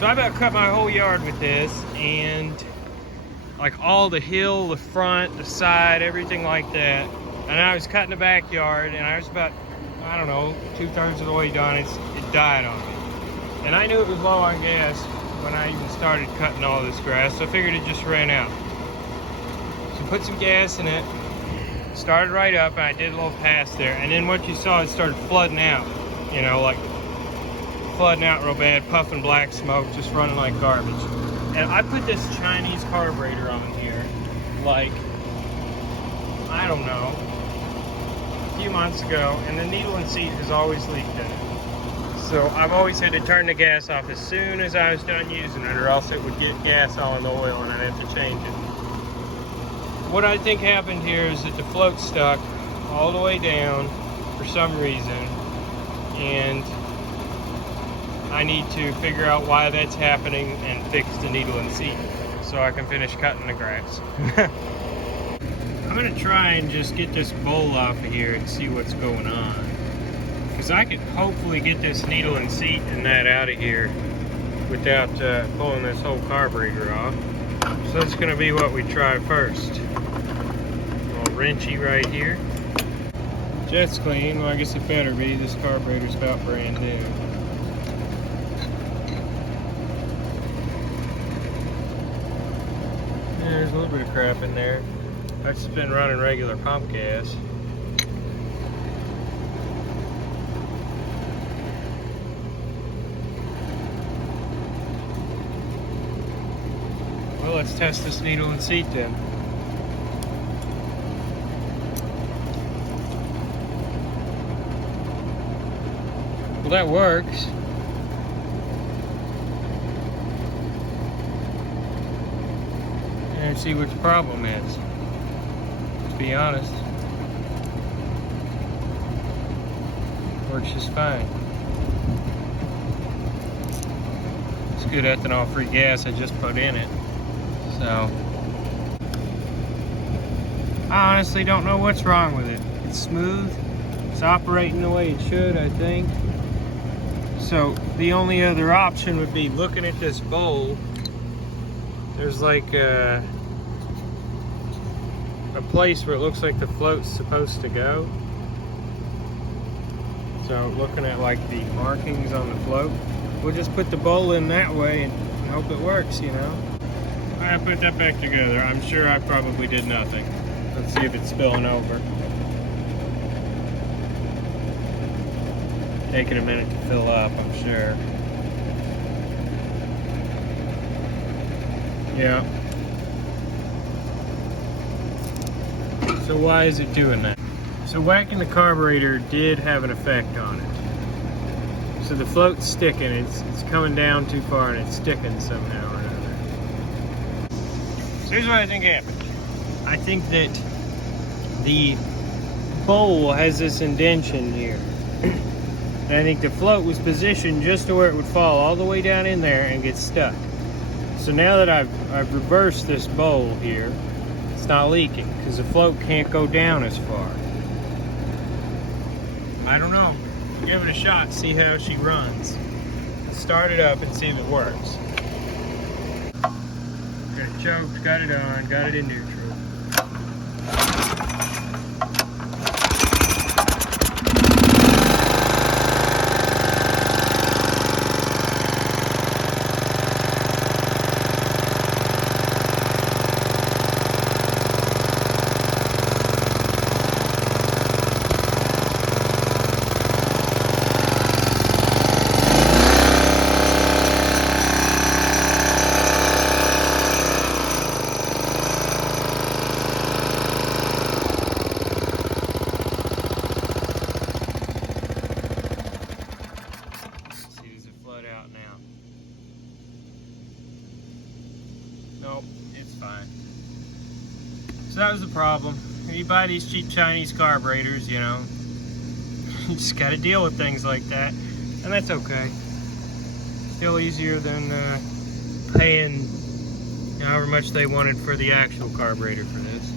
So I about cut my whole yard with this, and like all the hill, the front, the side, everything like that. And I was cutting the backyard, and I was about, I don't know, 2/3 of the way done. It died on me. And I knew it was low on gas when I even started cutting all this grass, so I figured it just ran out. So put some gas in it, started right up, and I did a little pass there. And then what you saw, it started flooding out, you know, like flooding out real bad, puffing black smoke, just running like garbage. And I put this Chinese carburetor on here, like, I don't know, a few months ago, and the needle and seat has always leaked in it. So I've always had to turn the gas off as soon as I was done using it, or else it would get gas all in the oil and I'd have to change it. What I think happened here is that the float stuck all the way down for some reason, and I need to figure out why that's happening and fix the needle and seat so I can finish cutting the grass. I'm gonna try and just get this bowl off of here and see what's going on, because I could hopefully get this needle and seat and that out of here without pulling this whole carburetor off. So that's gonna be what we try first. A little wrenchy right here. Jet's clean. Well, I guess it better be. This carburetor's about brand new. There's a little bit of crap in there. I've just been running regular pump gas. Well, let's test this needle and seat then. Well, that works. And see what the problem is. To be honest, works just fine. It's good ethanol-free gas I just put in it. So I honestly don't know what's wrong with it. It's smooth. It's operating the way it should, I think. So the only other option would be looking at this bowl. There's like a place where it looks like the float's supposed to go. So looking at like the markings on the float, we'll just put the bowl in that way and hope it works, you know. I put that back together. I'm sure I probably did nothing. Let's see if it's spilling over. Taking a minute to fill up, I'm sure. Yeah. So why is it doing that? So whacking the carburetor did have an effect on it. So the float's sticking, it's coming down too far and it's sticking somehow or another. So here's what I think happened. I think that the bowl has this indentation here. And I think the float was positioned just to where it would fall all the way down in there and get stuck. So now that I've reversed this bowl here, it's not leaking because the float can't go down as far. I don't know. Give it a shot, see how she runs. Start it up and see if it works. Got it choked, got it on, got it in neutral. Nope, it's fine. So that was the problem. When you buy these cheap Chinese carburetors, you know, you just gotta deal with things like that. And that's okay. Still easier than paying however much they wanted for the actual carburetor for this.